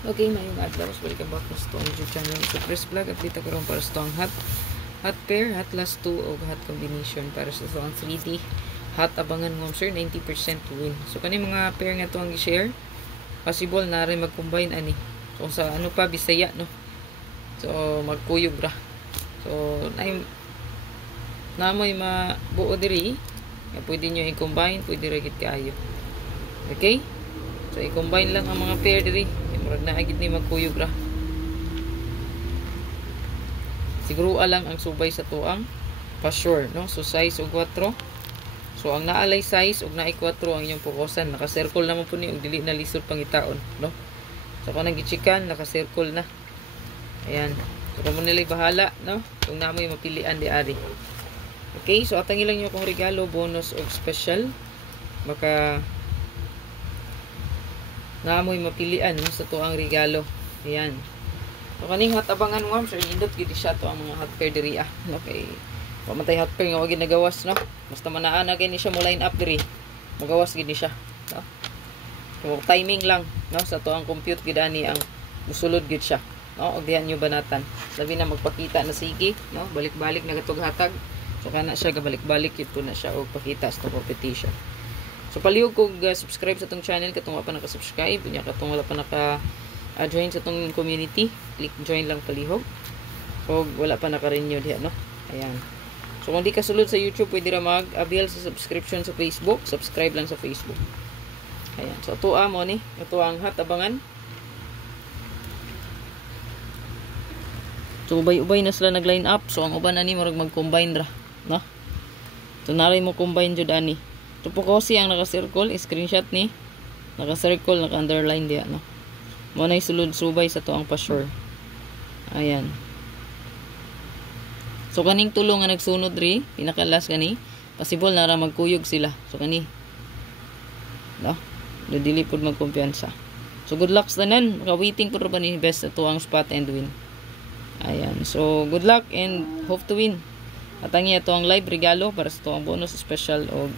Okay, mayong adlaw. Welcome back to Stone YouTube channel. Sa Chris Vlog, update ako rin para sa itong hot pair, hot last 2 o hot combination para sa itong 3D hot abangan mo sir, 90% win. So kani mga pair nga itong i-share, possible na rin mag-combine ani. So sa ano pa, Bisaya no. So magkuyog ra. So namoy mabuo diri, pwede nyo i-combine, pwede ra gid kaayo. Okay? So i-combine lang ang mga pair diri. Murag na agit ni magkuyog ra. Siguro lang ang subay sa tuang pa-sure, no? So size og 4. So ang naalay size og naay 4 ang inyong fokusan. Naka-circle naman po ni og dili na lisod pangitaon, no? So kung nag-chikan, naka-circle na. Ayan. So kung nilay bahala, no? Kung namoy mapilian di ari. Okay, so atang ilang nyo kung regalo, bonus o special. Baka namoy mapilian no, sa tuang regalo. Ayan. So kaning hot abangan mo, sir, indot gid siya to ang mga hot pair diri ah. Okay. Pamatay hot pair nga wag ginagawas no. Basta manaana kay ni siya mo line up diri. Magawas gid ni siya, no. So timing lang no sa tuang compute gid ani ang musulod gid siya. No, og dihan nyo banatan. Sabi na magpakita na sige, no. Balik-balik na katog hatag. So kana siya gabalik-balik ito na siya og pakita sa competition. So palihog kog subscribe sa tong channel katong wala pa naka-subscribe, unya katong wala pa naka-join sa tong community, click join lang palihog. So wala pa naka-renew diha no. Ayan. So kung di ka sulod sa YouTube, pwede ra mag-avail sa subscription sa Facebook, subscribe lang sa Facebook. Ayan. So tuwa mo ni, ito ang hot abangan. So ubay-ubay na sila nag-line up. So ang uban ani murag mag-combine ra, no? So naray mo combine jud ani. Ito po kasi ang naka-circle, screenshot ni. Naka-circle, naka-underline diya, no? Muna sulod subay sa to ang pa-sure. Ayan. So, kaning tulong nga nagsunod ri, pinakalas kani, possible na ra magkuyog sila. So, kani. No? Dili po magkumpiyansa. So, good luck sa tanan. Maka-waiting po ba ni best sa to ang spot and win. Ayan. So, good luck and hope to win. At ang iya to ang live regalo para sa to ang bonus special o